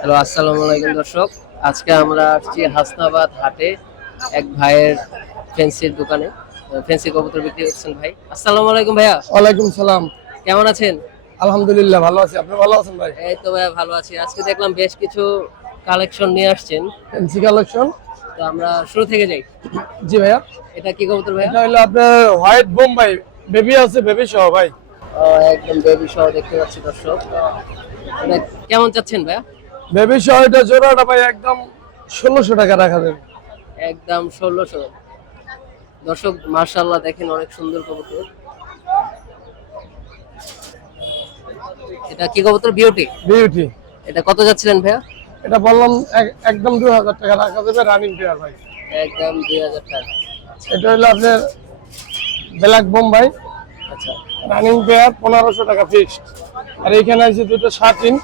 Hello আসসালামু আলাইকুম দর্শক। আজকে আমরা আসছি হাসনাবাদ হাটে এক ভাইয়ের ফেন্সির দোকানে ফেন্সি কবুতর বিক্রি করছেন ভাই। আসসালামু আলাইকুম ভাইয়া। ওয়ালাইকুম সালাম। কেমন আছেন? আলহামদুলিল্লাহ ভালো আছি। আপনি ভালো আছেন ভাই? এই তো ভাইয়া ভালো আছি। আজকে দেখলাম বেশ কিছু কালেকশন নিয়ে আসছেন। ফ্যান্সি কালেকশন তো আমরা শুরু থেকে যাই। জি ভাইয়া। এটা কি কবুতর ভাইয়া? এটা হলো আপনার হোয়াইট বোম্বাই বেবি আছে বেবি সহ ভাই। একদম বেবি সহ দেখতে পাচ্ছি দর্শক। এটা কেমন চাচ্ছেন ভাইয়া? বেবি সহ এটা জোড়াটা ভাই একদম ষোলোশো টাকা রাখা যাবে। একদম ষোলোশো। দর্শক মার্শাল্লাহ দেখেন অনেক সুন্দর কবুতর। এটা কি কবুতর? বিউটি বিউটি এটা কত যাচ্ছিলেন ভাইয়া? এটা বললাম এক- একদম দুই হাজার টাকা রাখা যাবে রানিং পেয়ার ভাই। একদম দুই হাজার টাকা। এটা হলো আপনার ব্ল্যাক বোম্বাই আচ্ছা। রানিং পেয়ার পনেরোশো টাকা ফিক্সড আর এখানে আছে দুটো শার্টিন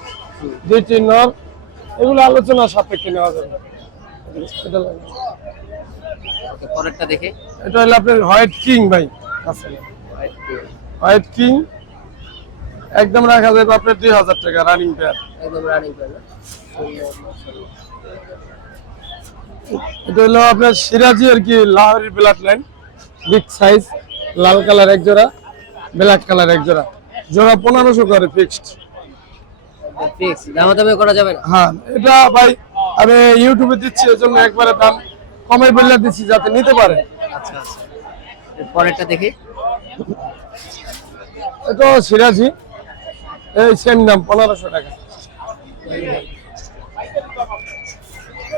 দুইটি নর এগুলো আলোচনা সাপেক্ষে নেওয়া যাবে। পরেরটা দেখে। এটা হলো আপনার হোয়াইট কিং ভাই হোয়াইট কিং। একদম রাখা যাবে আপনার দুই হাজার টাকা রানিং পেয়ার একদম রানিং পাবে এটা হলো আপনার সিরাজি আর কি Lahori blood line big size লাল কালার এক জোড়া ব্ল্যাক কালার এক জোড়া। জোড়া পনেরোশো করে ফিক্সড ফিক্স দামাদামি করা যাবে না। হ্যাঁ এটা ভাই আমি ইউটিউবে দিচ্ছি একবারে দাম কমে বললে দিচ্ছি যাতে নিতে পারে। আচ্ছা আচ্ছা। এর পরেরটা দেখি। এটা সিরাজি এই সেম দাম পনেরোশো টাকা।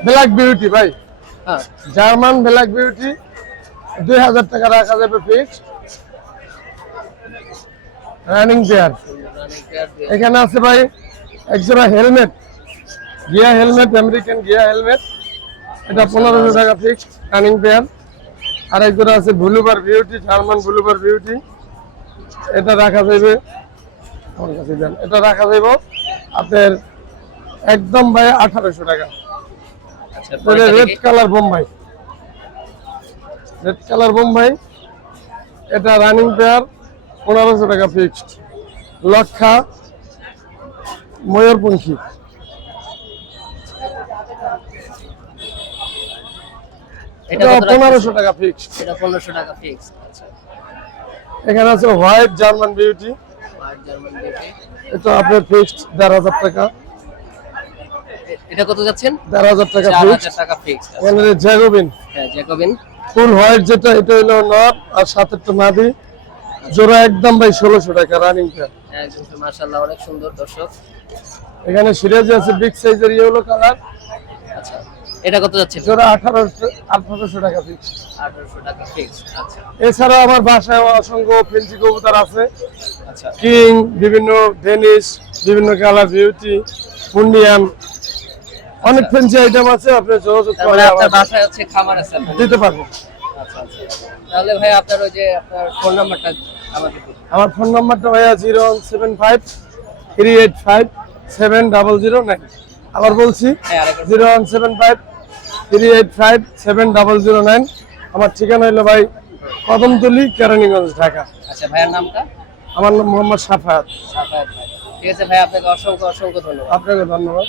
ব্ল্যাক বিউটি ভাই। হ্যাঁ। জার্মান ব্ল্যাক বিউটি দুই হাজার টাকা রাখা যাবে ফিক্সড রানিং এখানে আছে ভাই একজোড়া হেলমেট গিয়া হেলমেট আমেরিকান গিয়া হেলমেট। এটা পনেরোশো টাকা ফিক্সড রানিং পেয়ার আর একজোড়া আছে blue bar beauty German blue bar beauty এটা রাখা যাবে আমার কাছে দেন এটা রাখা যাবে আপনার একদম ভাই আঠারোশো টাকা। Red colour Bombay red colour Bombay এটা রানিং পেয়ার পনেরোশো টাকা ফিক্সড লক্ষা ময়ূরপঙ্খী। এটা পনেরোশো টাকা এটা পনেরোশো টাকা ফিক্স আচ্ছা। এখানে আছে হোয়াইট জার্মান বিউটি এটা আপনার ফিক্সড দেড় হাজার টাকা। এটা কত যাচ্ছেন? দেড় হাজার টাকা ফিক্সড জ্যাগোবিন হ্যাঁ জ্যাকবিন ফুল হোয়াইট যেটা এটা হলো আর তো মাদি জোড়া একদম ভাই ষোলোশো টাকা রানিং মাশাআল্লাহ অনেক সুন্দর দর্শক। এখানে সিরাজি আছে বিগ সাইজের ইয়েলো কালার আচ্ছা এটা কত যাচ্ছে? জোড়া আঠারোশো আঠারোশো টাকা ফিক্স আঠারোশো টাকা ফিক্স আচ্ছা। এছাড়া আমার বাসায় অসংখ্য ফেন্সি কবুতর আছে। আচ্ছা। কিং বিভিন্ন ডেনিস বিভিন্ন কালার বিউটি মুন্ডিয়ান অনেক ফেন্সি আইটেম আছে আপনি যোগাযোগ করে আপনার বাসায় হচ্ছে খামার আছে দিতে পারব। আচ্ছা আচ্ছা। তাহলে ভাই আপনার ওই যে আপনার ফোন নাম্বারটা আমাকে আমার ফোন নাম্বারটা ভাইয়া zero seven five three eight five seven double zero nine. আবার বলছি হ্যাঁ zero one seven five three eight five seven double zero nine. আমার ঠিকানা হলো ভাই কদমতলি কেরানীগঞ্জ ঢাকা। আচ্ছা ভাইয়ের নামটা? আমার নাম মোহাম্মদ সাফায়াত। সাফায়াত ভাই। ঠিক আছে ভাই আপনাকে অসংখ্য অসংখ্য ধন্যবাদ। আপনাকে ধন্যবাদ।